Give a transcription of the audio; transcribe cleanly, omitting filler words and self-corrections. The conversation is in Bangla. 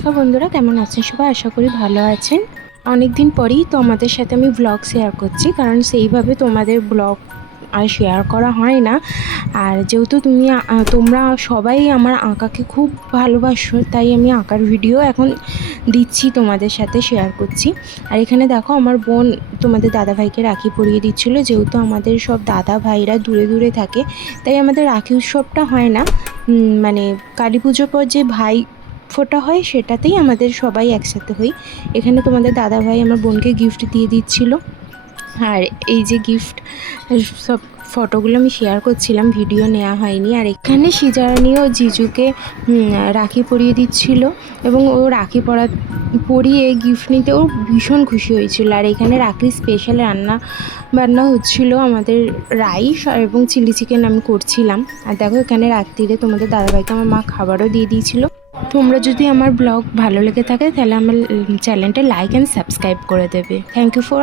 নমস্কার বন্ধুরা, কেমন আছেন সবাই? আশা করি ভালো আছেন। অনেক দিন পরেই তোমাদের সাথে আমি ব্লগ শেয়ার করছি, কারণ সেইভাবে তোমাদের ব্লগ আর শেয়ার করা হয় না। আর যেহেতু তোমরা সবাই আমার আঁকাকে খুব ভালোবাসো, তাই আমি আঁকার ভিডিও এখন দিচ্ছি, তোমাদের সাথে শেয়ার করছি। আর এখানে দেখো, আমার বোন তোমাদের দাদাভাইকে রাখি পরিয়ে দিচ্ছিলো। যেহেতু আমাদের সব দাদা ভাইরা দূরে দূরে থাকে, তাই আমাদের রাখি উৎসবটা হয় না। মানে কালী পুজোর পর যে ভাই ফোটা হয় সেটাতেই আমাদের সবাই একসাথে হই। এখানে তোমাদের দাদাভাই আমার বোনকে গিফট দিয়ে দিচ্ছিল। আর এই যে গিফট সব ফটোগুলো আমি শেয়ার করছিলাম, ভিডিও নেওয়া হয়নি। আর এখানে সিজারানিও জিজুকে রাখি পরিয়ে দিচ্ছিল, এবং ও রাখি পরিয়ে গিফট নিতে ও ভীষণ খুশি হয়েছিল। আর এখানে রাখির স্পেশাল বান্না হচ্ছিল, আমাদের রাইস এবং চিলি চিকেন আমি করছিলাম। আর দেখো, এখানে রাত্রিরে তোমাদের দাদাভাইকে আমার মা খাবারও দিয়ে দিয়েছিল। তোমরা যদি আমার ব্লগ ভালো লেগে থাকে তাহলে আমার চ্যানেলটা লাইক অ্যান্ড সাবস্ক্রাইব করে দেবে। Thank you for